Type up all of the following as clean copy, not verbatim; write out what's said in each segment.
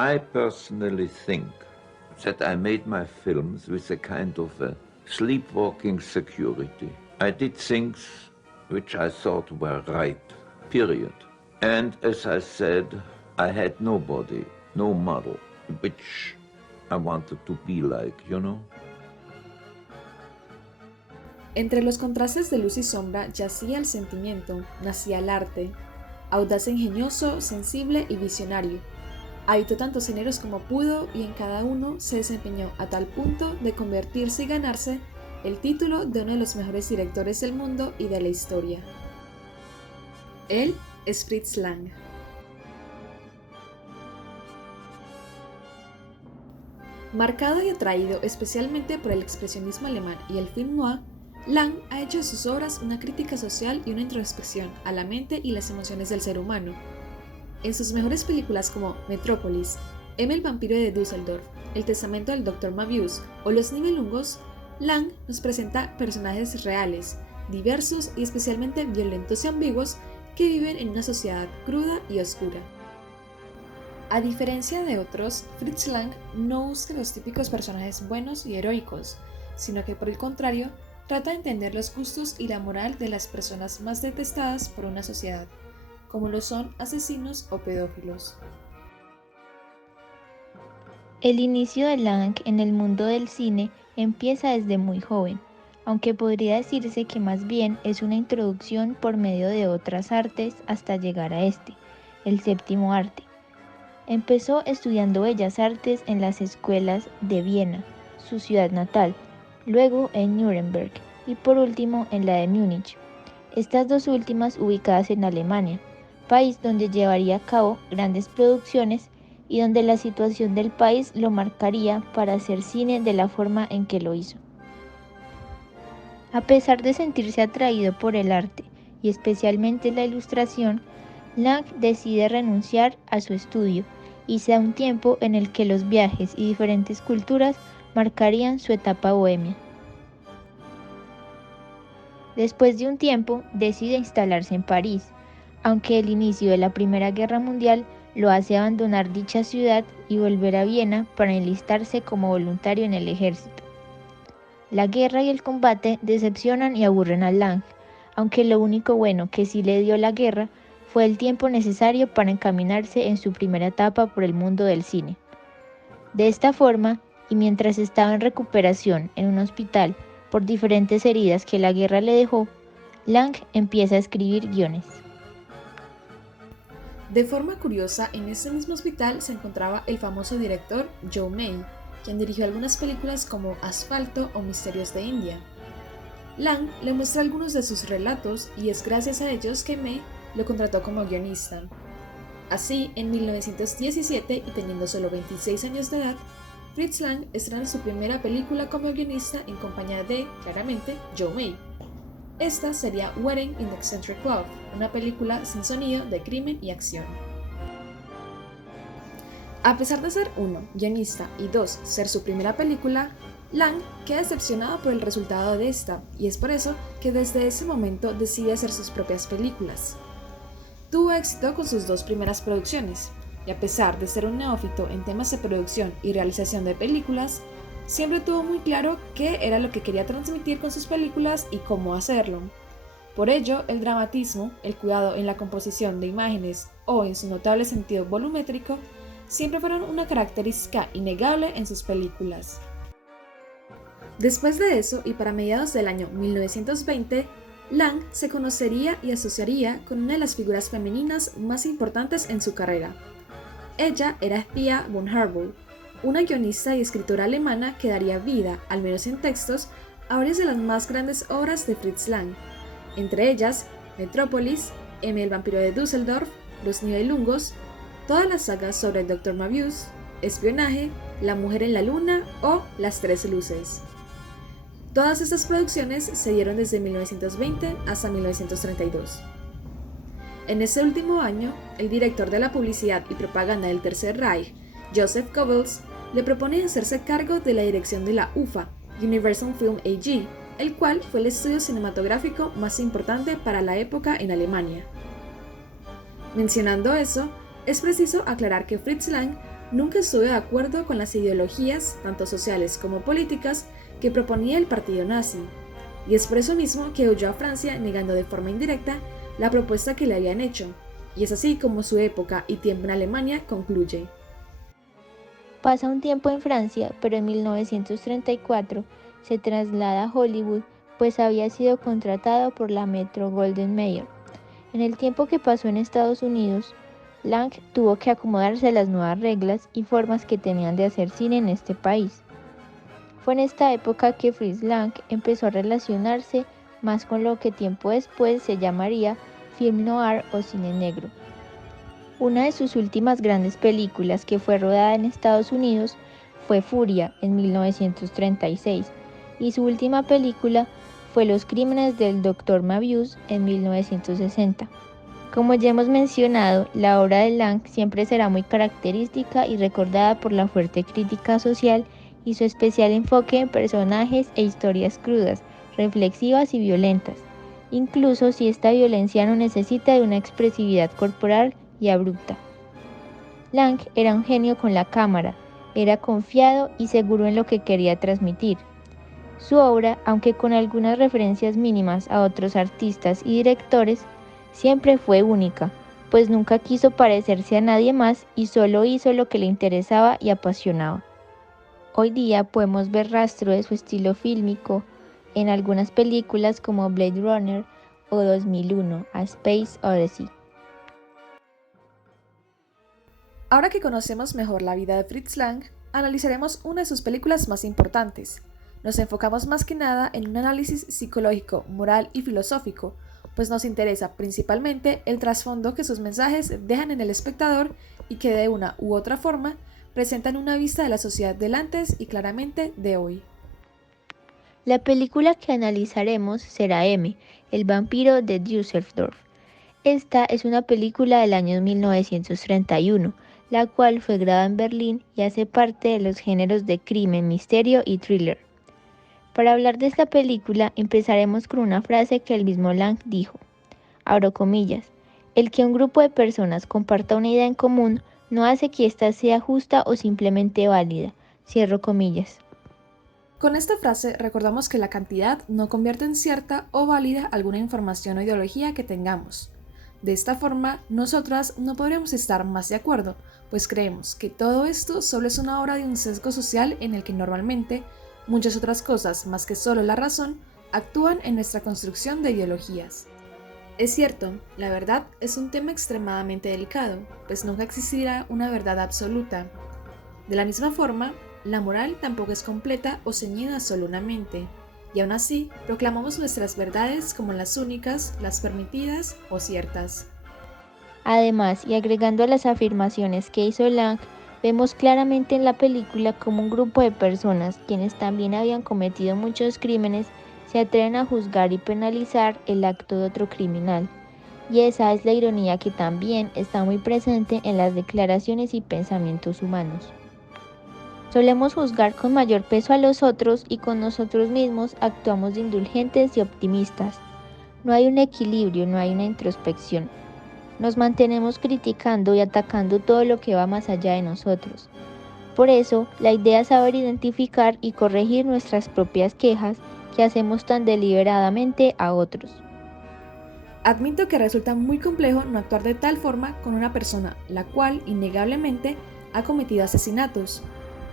I personally think that I made my films with a kind of a sleepwalking security. I did things which I thought were right, period. And as I said, I had nobody, no model, which I wanted to be like, you know? Entre los contrastes de luz y sombra yacía el sentimiento, nacía el arte, audaz e ingenioso, sensible y visionario. Habitó tantos géneros como pudo y en cada uno se desempeñó a tal punto de convertirse y ganarse el título de uno de los mejores directores del mundo y de la historia. Él es Fritz Lang. Marcado y atraído especialmente por el expresionismo alemán y el film noir, Lang ha hecho de sus obras una crítica social y una introspección a la mente y las emociones del ser humano. En sus mejores películas como Metrópolis, M el vampiro de Düsseldorf, El testamento del Dr. Möbius o Los Nibelungos, Lang nos presenta personajes reales, diversos y especialmente violentos y ambiguos que viven en una sociedad cruda y oscura. A diferencia de otros, Fritz Lang no busca los típicos personajes buenos y heroicos, sino que por el contrario, trata de entender los gustos y la moral de las personas más detestadas por una sociedad, como lo son asesinos o pedófilos. El inicio de Lang en el mundo del cine empieza desde muy joven, aunque podría decirse que más bien es una introducción por medio de otras artes hasta llegar a este, el séptimo arte. Empezó estudiando bellas artes en las escuelas de Viena, su ciudad natal, luego en Nuremberg y por último en la de Múnich, estas dos últimas ubicadas en Alemania, país donde llevaría a cabo grandes producciones y donde la situación del país lo marcaría para hacer cine de la forma en que lo hizo. A pesar de sentirse atraído por el arte y especialmente la ilustración, Lang decide renunciar a su estudio y se da un tiempo en el que los viajes y diferentes culturas marcarían su etapa bohemia. Después de un tiempo, decide instalarse en París, aunque el inicio de la Primera Guerra Mundial lo hace abandonar dicha ciudad y volver a Viena para enlistarse como voluntario en el ejército. La guerra y el combate decepcionan y aburren a Lang, aunque lo único bueno que sí le dio la guerra fue el tiempo necesario para encaminarse en su primera etapa por el mundo del cine. De esta forma, y mientras estaba en recuperación en un hospital por diferentes heridas que la guerra le dejó, Lang empieza a escribir guiones. De forma curiosa, en ese mismo hospital se encontraba el famoso director Joe May, quien dirigió algunas películas como Asfalto o Misterios de India. Lang le muestra algunos de sus relatos y es gracias a ellos que May lo contrató como guionista. Así, en 1917, y teniendo solo 26 años de edad, Fritz Lang estrena su primera película como guionista en compañía de, claramente, Joe May. Esta sería Wedding in the Eccentric Club, una película sin sonido de crimen y acción. A pesar de ser uno, guionista y dos, ser su primera película, Lang queda decepcionado por el resultado de esta y es por eso que desde ese momento decide hacer sus propias películas. Tuvo éxito con sus dos primeras producciones y a pesar de ser un neófito en temas de producción y realización de películas, siempre tuvo muy claro qué era lo que quería transmitir con sus películas y cómo hacerlo. Por ello, el dramatismo, el cuidado en la composición de imágenes o en su notable sentido volumétrico siempre fueron una característica innegable en sus películas. Después de eso, y para mediados del año 1920, Lang se conocería y asociaría con una de las figuras femeninas más importantes en su carrera. Ella era Thea von Harbou, una guionista y escritora alemana que daría vida, al menos en textos, a varias de las más grandes obras de Fritz Lang, entre ellas Metrópolis, M el vampiro de Düsseldorf, Los Nibelungos, todas las sagas sobre el Dr. Möbius, Espionaje, La mujer en la luna o Las tres luces. Todas estas producciones se dieron desde 1920 hasta 1932. En ese último año, el director de la publicidad y propaganda del Tercer Reich, Joseph Goebbels, le propone hacerse cargo de la dirección de la UFA, Universal Film AG, el cual fue el estudio cinematográfico más importante para la época en Alemania. Mencionando eso, es preciso aclarar que Fritz Lang Nunca estuve de acuerdo con las ideologías, tanto sociales como políticas, que proponía el partido nazi, y es por eso mismo que huyó a Francia negando de forma indirecta la propuesta que le habían hecho, y es así como su época y tiempo en Alemania concluye. Pasa un tiempo en Francia, pero en 1934 se traslada a Hollywood, pues había sido contratado por la Metro-Goldwyn-Mayer. En el tiempo que pasó en Estados Unidos, Lang tuvo que acomodarse a las nuevas reglas y formas que tenían de hacer cine en este país. Fue en esta época que Fritz Lang empezó a relacionarse más con lo que tiempo después se llamaría film noir o cine negro. Una de sus últimas grandes películas que fue rodada en Estados Unidos fue Furia en 1936 y su última película fue Los crímenes del Dr. Mavius en 1960. Como ya hemos mencionado, la obra de Lang siempre será muy característica y recordada por la fuerte crítica social y su especial enfoque en personajes e historias crudas, reflexivas y violentas, incluso si esta violencia no necesita de una expresividad corporal y abrupta. Lang era un genio con la cámara, era confiado y seguro en lo que quería transmitir. Su obra, aunque con algunas referencias mínimas a otros artistas y directores, siempre fue única, pues nunca quiso parecerse a nadie más y solo hizo lo que le interesaba y apasionaba. Hoy día podemos ver rastro de su estilo fílmico en algunas películas como Blade Runner o 2001: A Space Odyssey. Ahora que conocemos mejor la vida de Fritz Lang, analizaremos una de sus películas más importantes. Nos enfocamos más que nada en un análisis psicológico, moral y filosófico, pues nos interesa principalmente el trasfondo que sus mensajes dejan en el espectador y que de una u otra forma presentan una vista de la sociedad del antes y claramente de hoy. La película que analizaremos será M, el vampiro de Düsseldorf. Esta es una película del año 1931, la cual fue grabada en Berlín y hace parte de los géneros de crimen, misterio y thriller. Para hablar de esta película empezaremos con una frase que el mismo Lang dijo, abro comillas, el que un grupo de personas comparta una idea en común no hace que ésta sea justa o simplemente válida, cierro comillas. Con esta frase recordamos que la cantidad no convierte en cierta o válida alguna información o ideología que tengamos. De esta forma, nosotras no podríamos estar más de acuerdo, pues creemos que todo esto solo es una obra de un sesgo social en el que normalmente muchas otras cosas, más que solo la razón, actúan en nuestra construcción de ideologías. Es cierto, la verdad es un tema extremadamente delicado, pues nunca existirá una verdad absoluta. De la misma forma, la moral tampoco es completa o ceñida solo a una mente, y aún así proclamamos nuestras verdades como las únicas, las permitidas o ciertas. Además, y agregando a las afirmaciones que hizo Lang, vemos claramente en la película como un grupo de personas, quienes también habían cometido muchos crímenes, se atreven a juzgar y penalizar el acto de otro criminal. Y esa es la ironía que también está muy presente en las declaraciones y pensamientos humanos. Solemos juzgar con mayor peso a los otros y con nosotros mismos actuamos de indulgentes y optimistas. No hay un equilibrio, no hay una introspección. Nos mantenemos criticando y atacando todo lo que va más allá de nosotros. Por eso, la idea es saber identificar y corregir nuestras propias quejas que hacemos tan deliberadamente a otros. Admito que resulta muy complejo no actuar de tal forma con una persona, la cual, innegablemente, ha cometido asesinatos.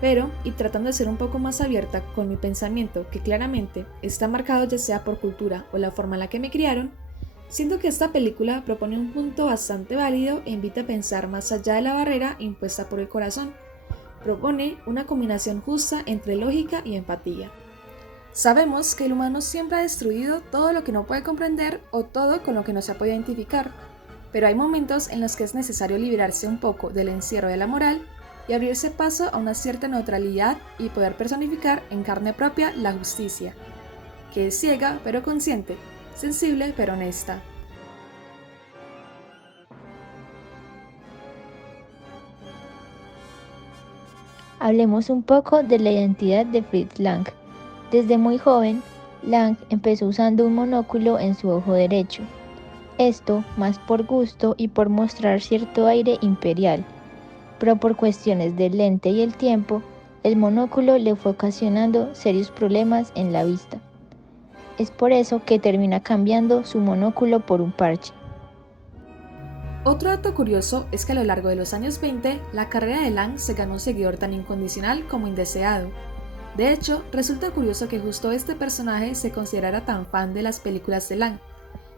Pero, y tratando de ser un poco más abierta con mi pensamiento, que claramente está marcado ya sea por cultura o la forma en la que me criaron, siento que esta película propone un punto bastante válido e invita a pensar más allá de la barrera impuesta por el corazón. Propone una combinación justa entre lógica y empatía. Sabemos que el humano siempre ha destruido todo lo que no puede comprender o todo con lo que no se puede identificar, pero hay momentos en los que es necesario liberarse un poco del encierro de la moral y abrirse paso a una cierta neutralidad y poder personificar en carne propia la justicia, que es ciega pero consciente, sensible pero honesta. Hablemos un poco de la identidad de Fritz Lang. Desde muy joven, Lang empezó usando un monóculo en su ojo derecho. Esto más por gusto y por mostrar cierto aire imperial. pero por cuestiones del lente y el tiempo, el monóculo le fue ocasionando serios problemas en la vista. Es por eso que termina cambiando su monóculo por un parche. Otro dato curioso es que a lo largo de los años 20, la carrera de Lang se ganó un seguidor tan incondicional como indeseado. De hecho, resulta curioso que justo este personaje se considerara tan fan de las películas de Lang,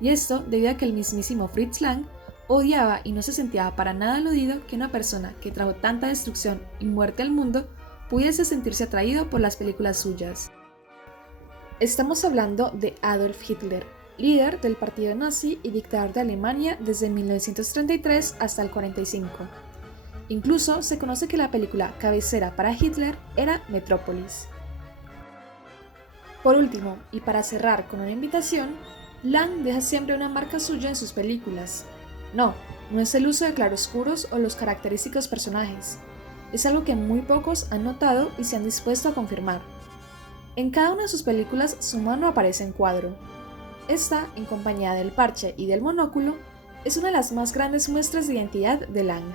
y esto debido a que el mismísimo Fritz Lang odiaba y no se sentía para nada aludido que una persona que trajo tanta destrucción y muerte al mundo pudiese sentirse atraído por las películas suyas. Estamos hablando de Adolf Hitler, líder del partido nazi y dictador de Alemania desde 1933 hasta el 45. Incluso se conoce que la película cabecera para Hitler era Metrópolis. Por último, y para cerrar con una invitación, Lang deja siempre una marca suya en sus películas. No es el uso de claroscuros o los característicos personajes. Es algo que muy pocos han notado y se han dispuesto a confirmar. En cada una de sus películas su mano aparece en cuadro. Esta, en compañía del parche y del monóculo, es una de las más grandes muestras de identidad de Lang.